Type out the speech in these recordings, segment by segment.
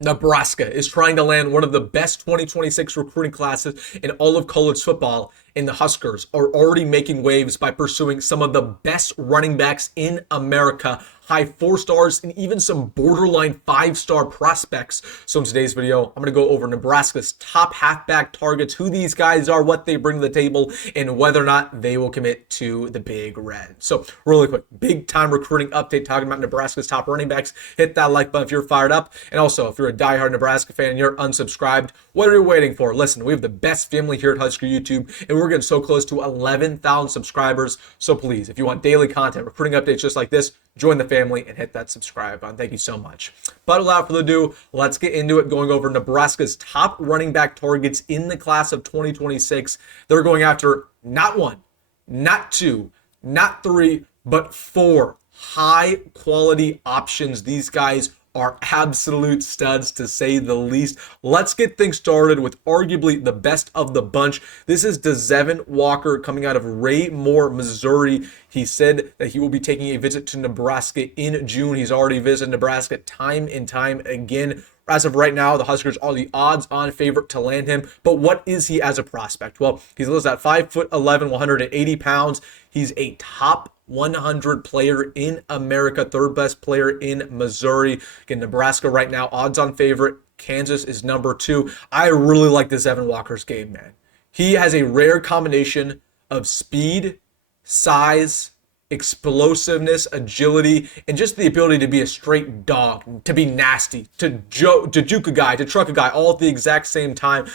Nebraska is trying to land one of the best 2026 recruiting classes in all of college football, and the Huskers are already making waves by pursuing some of the best running backs in America, high 4 stars, and even some borderline 5-star prospects. So in today's video, I'm going to go over Nebraska's top halfback targets, who these guys are, what they bring to the table, and whether or not they will commit to the Big Red. So really quick, big time recruiting update talking about Nebraska's top running backs. Hit that like button if you're fired up. And also, if you're a diehard Nebraska fan and you're unsubscribed, what are you waiting for? Listen, we have the best family here at Husker YouTube, and we're getting so close to 11,000 subscribers. So please, if you want daily content, recruiting updates just like this, join the family and hit that subscribe button. Thank you so much. But without further ado, let's get into it, going over Nebraska's top running back targets in the class of 2026. They're going after not one, not two, not three, but 4 high quality options. These guys are absolute studs, to say the least. Let's get things started with arguably the best of the bunch. This is Dezephen Walker, coming out of Raymore, Missouri. He said that he will be taking a visit to Nebraska in June. He's already visited Nebraska time and time again. As of right now, the Huskers are the odds-on favorite to land him. But what is he as a prospect? Well, he's listed at 5'11", 180 pounds. He's a top 100 player in America, third best player in Missouri. Again, Nebraska right now, odds-on favorite. Kansas is number 2. I really like this Dezephen Walker's game, man. He has a rare combination of speed, size, explosiveness, agility, and just the ability to be a straight dog, to be nasty, to juke a guy, to truck a guy, all at the exact same time.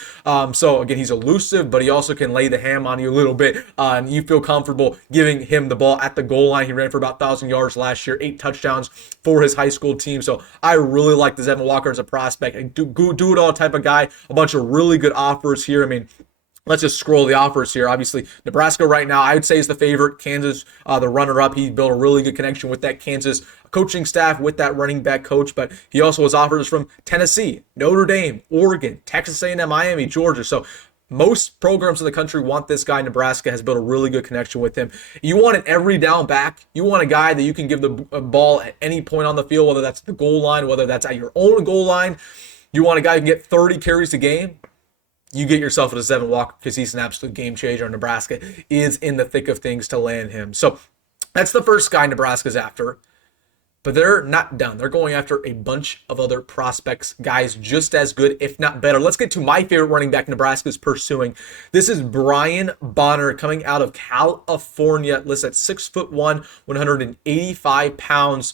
So again, he's elusive, but he also can lay the ham on you a little bit, and you feel comfortable giving him the ball at the goal line. He ran for about 1,000 yards last year, 8 touchdowns for his high school team. So I really like Dezephen Walker as a prospect, a do it all type of guy. A bunch of really good offers here. I mean, let's just scroll the offers here. Obviously, Nebraska right now, I would say, is the favorite. Kansas, the runner-up. He built a really good connection with that Kansas coaching staff, with that running back coach. But he also has offers from Tennessee, Notre Dame, Oregon, Texas A&M, Miami, Georgia. So most programs in the country want this guy. Nebraska has built a really good connection with him. You want an every down back. You want a guy that you can give the ball at any point on the field, whether that's the goal line, whether that's at your own goal line. You want a guy who can get 30 carries a game. You get yourself a Dezephen Walker, because he's an absolute game changer. Nebraska is in the thick of things to land him. So that's the first guy Nebraska's after. But they're not done. They're going after a bunch of other prospects, guys just as good, if not better. Let's get to my favorite running back Nebraska's pursuing. This is Brian Bonner, coming out of California, listed at 6'1", 185 pounds.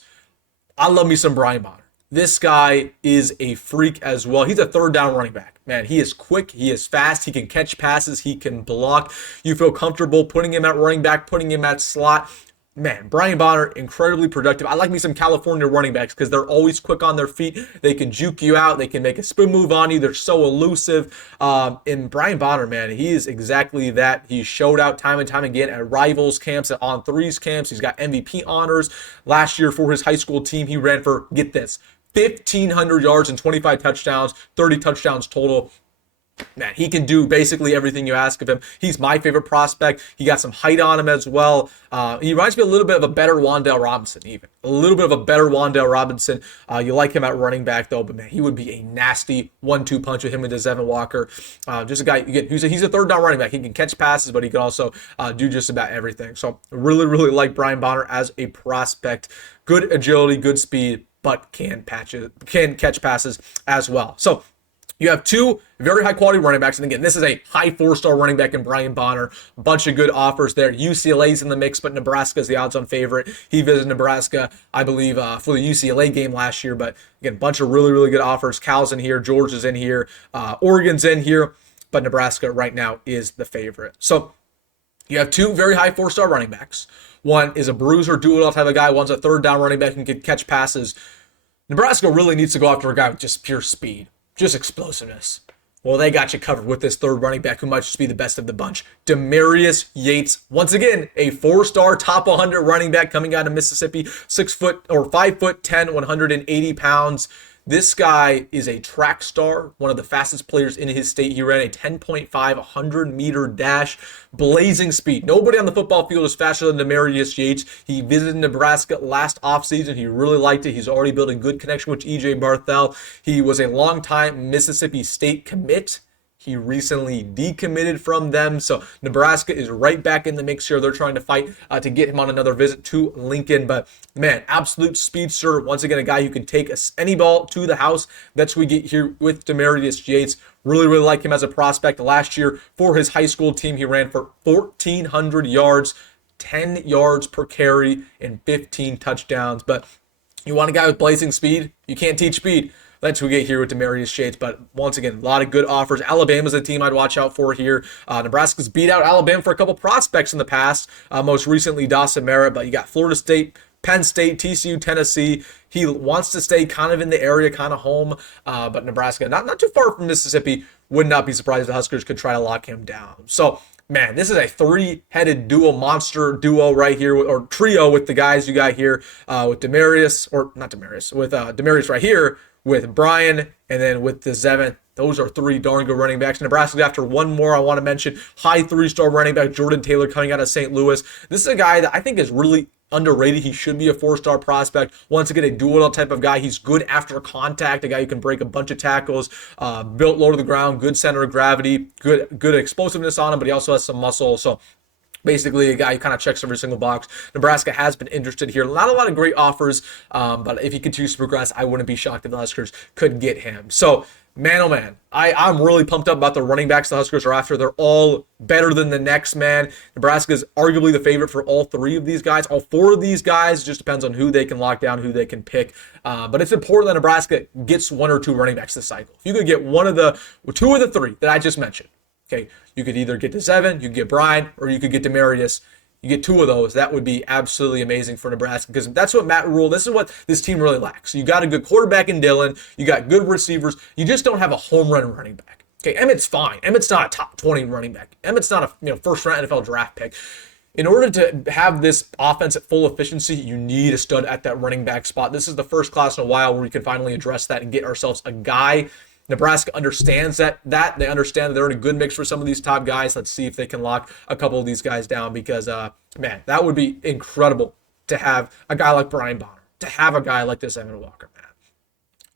I love me some Brian Bonner. This guy is a freak as well. He's a third down running back. Man, he is quick. He is fast. He can catch passes. He can block. You feel comfortable putting him at running back, putting him at slot. Man, Brian Bonner, incredibly productive. I like me some California running backs because they're always quick on their feet. They can juke you out. They can make a spin move on you. They're so elusive. And Brian Bonner, man, he is exactly that. He showed out time and time again at rivals camps, at On Threes camps. He's got MVP honors. Last year for his high school team, he ran for, get this, 1,500 yards and 25 touchdowns, 30 touchdowns total. Man, he can do basically everything you ask of him. He's my favorite prospect. He got some height on him as well. He reminds me a little bit of a better Wan'Dale Robinson, even. A little bit of a better Wan'Dale Robinson. You like him at running back, though, but man, he would be a nasty 1-2 punch with him and Dezephen Walker. Just a guy, again, he's a third down running back. He can catch passes, but he can also do just about everything. So really, really like Brian Bonner as a prospect. Good agility, good speed, but can catch passes as well. So you have 2 very high-quality running backs. And again, this is a high 4-star running back in Brian Bonner. A bunch of good offers there. UCLA's in the mix, but Nebraska is the odds-on favorite. He visited Nebraska, I believe, for the UCLA game last year. But again, a bunch of really, really good offers. Cal's in here. Georgia's in here. Oregon's in here. But Nebraska right now is the favorite. So you have 2 very high 4-star running backs. One is a bruiser, do-it-all type of guy. One's a third-down running back who can catch passes. Nebraska really needs to go after a guy with just pure speed, just explosiveness. Well, they got you covered with this third running back who might just be the best of the bunch. Damarius Yates, once again, a 4-star top 100 running back coming out of Mississippi, 5'10", 180 pounds. This guy is a track star, one of the fastest players in his state. He ran a 10.5 100-meter dash, blazing speed. Nobody on the football field is faster than Damarius Yates. He visited Nebraska last offseason. He really liked it. He's already built a good connection with E.J. Barthel. He was a longtime Mississippi State commit. He recently decommitted from them. So Nebraska is right back in the mix here. They're trying to fight to get him on another visit to Lincoln. But man, absolute speedster. Once again, a guy who can take any ball to the house. That's what we get here with Damarius Yates. Really, really like him as a prospect. Last year for his high school team, he ran for 1,400 yards, 10 yards per carry, and 15 touchdowns. But you want a guy with blazing speed? You can't teach speed. That's what we get here with Damarius Yates. But once again, a lot of good offers. Alabama's a team I'd watch out for here. Nebraska's beat out Alabama for a couple prospects in the past. Most recently, Dawson Merritt. But you got Florida State, Penn State, TCU, Tennessee. He wants to stay kind of in the area, kind of home. But Nebraska, not too far from Mississippi. Would not be surprised if the Huskers could try to lock him down. So, man, this is a three-headed duo, monster duo right here, or trio with the guys you got here with Damarius, or not Damarius, with Damarius right here, with Brian, and then with Dezephen. Those are three darn good running backs. Nebraska, after one more I want to mention, high three-star running back Jordan Taylor coming out of St. Louis. This is a guy that I think is really underrated. He should be a four-star prospect. Once again, a dual type of guy. He's good after contact, a guy who can break a bunch of tackles, built low to the ground, good center of gravity, good explosiveness on him, but he also has some muscle. So basically, a guy who kind of checks every single box. Nebraska has been interested here. Not a lot of great offers, but if he continues to progress, I wouldn't be shocked if the Huskers could get him. So, man, oh man, I'm really pumped up about the running backs the Huskers are after. They're all better than the next man. Nebraska is arguably the favorite for all three of these guys. All four of these guys, just depends on who they can lock down, who they can pick. But it's important that Nebraska gets one or two running backs this cycle. If you could get two of the three that I just mentioned, okay, you could either get Dezephen, you could get Brian, or you could get Damarius. You get two of those, that would be absolutely amazing for Nebraska, because that's what Matt Rhule, this is what this team really lacks. You got a good quarterback in Dylan, you got good receivers, you just don't have a home run running back. Okay, Emmett's fine. Emmett's not a top 20 running back. Emmett's not a first round NFL draft pick. In order to have this offense at full efficiency, you need a stud at that running back spot. This is the first class in a while where we can finally address that and get ourselves a guy. Nebraska understands that. They understand that they're in a good mix for some of these top guys. Let's see if they can lock a couple of these guys down, because, man, that would be incredible to have a guy like Brian Bonner, to have a guy like Dezephen Walker, man.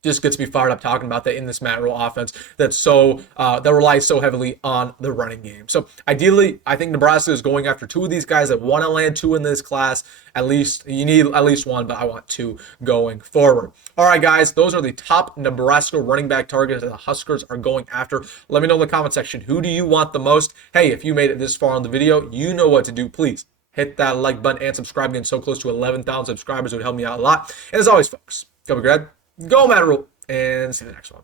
Just gets me fired up talking about that in this Matt Rhule offense that relies so heavily on the running game. So ideally, I think Nebraska is going after two of these guys that want to land two in this class. At least you need at least one, but I want two going forward. All right, guys, those are the top Nebraska running back targets that the Huskers are going after. Let me know in the comment section, who do you want the most? Hey, if you made it this far on the video, you know what to do. Please hit that like button and subscribe. Getting so close to 11,000 subscribers would help me out a lot. And as always, folks, go be good. Go Matt Rhule, and see you in the next one.